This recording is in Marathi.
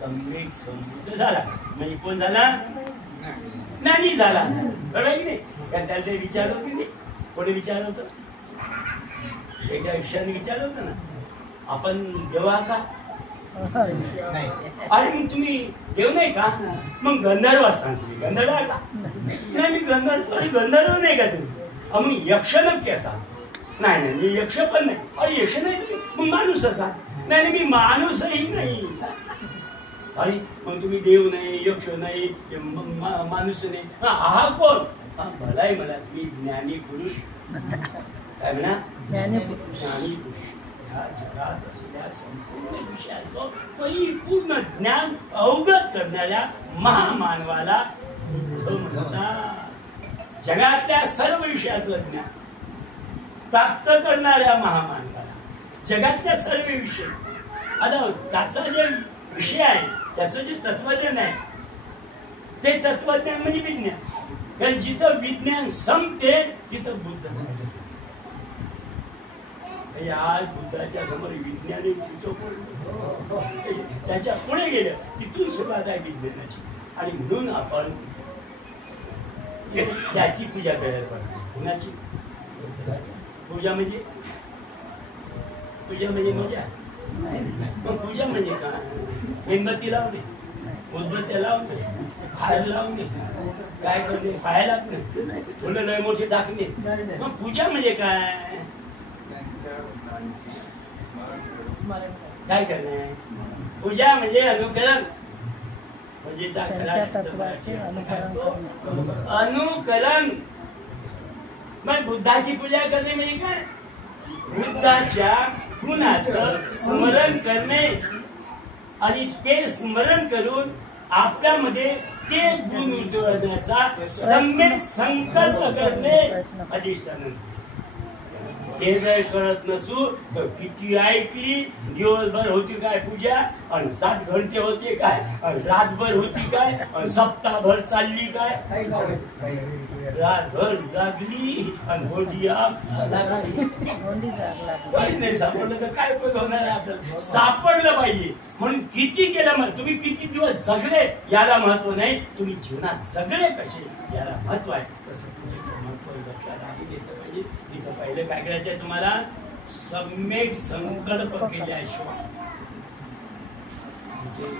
सम्यक संबुद्ध झाला. म्हणजे कोण झाला? ज्ञानी झाला. बरोबर की नाही? कारण त्याला ते विचारलं होतं की नाही? कोणी विचारलं होतं? एका विषयाने विचारलं होतं ना, आपण देवा का? अरे मग तुम्ही देव नाही का? मग गंधर्व असता तुम्ही गंधर्व आहे का? नाही मी गंधर्व नाही का तुम्ही? मग यक्ष नक्की असा? नाही नाही मी यक्ष पण नाही. अरे यक्ष नाही तुम्ही, मग माणूस असा? नाही मी माणूसही नाही. अरे मग तुम्ही देव नाही, यक्ष नाही, माणूस नाही, हा कोण? भलाय मला तुम्ही ज्ञानी पुरुष. काय म्हणा? ज्ञानी पुरुष. या जगात असलेल्या संपूर्ण विषयाचं परिपूर्ण ज्ञान अवगत करणाऱ्या महामानवाला म्हणतात. जगातल्या सर्व विषयाचं ज्ञान प्राप्त करणाऱ्या महामानवाला जगातल्या सर्व विषय. आता त्याचा जे विषय आहे, त्याचं जे तत्वज्ञान आहे, ते तत्वज्ञान म्हणजे विज्ञान. कारण जिथं विज्ञान संपते तिथं बुद्ध. आज बुद्धाच्या समोर विज्ञान त्याच्या पुढे गेलं, तिथून सुरुवात आहे विज्ञानाची. आणि म्हणून आपण त्याची पूजा करायला पाहिजे. कुणाची पूजा? म्हणजे मजा. मग पूजा म्हणजे काय? मेणबत्ती लावणे, उदबत्त्या लावणे, हार लावणे, काय करणे, पाया लागणे, फुलं लय मोठे टाकणे. मग पूजा म्हणजे काय? काय करणे? पूजा म्हणजे अनुकरण. अनुकरण. मग बुद्धाची पूजा करणे म्हणजे काय? बुद्धाच्या गुणाचं स्मरण करणे आणि ते स्मरण करून आपल्यामध्ये ते गुण उतरवण्याचा सम्यक संकल्प करणे. अधिष्ठान. हे जर कळत नसू तर किती ऐकली, दिवसभर होती काय पूजा, आणि 7 घंटे होते काय, आणि रातभर होती काय, आणि सप्ताहभर चालली काय, रातभर जागली आणि काही नाही सापडलं तर काय उपयोग होणार आहे आपल्याला? सापडलं पाहिजे म्हणून किती केलं. मग तुम्ही किती दिवस जगले याला महत्व नाही, तुम्ही जीवनात जगले कसे याला महत्व आहे. तसं पूजेचं महत्व लक्षात आधी घेतलं पाहिजे. तिथं पहिलं काय करायचं आहे तुम्हाला? सम्यक संकल्प केल्याशिवाय म्हणजे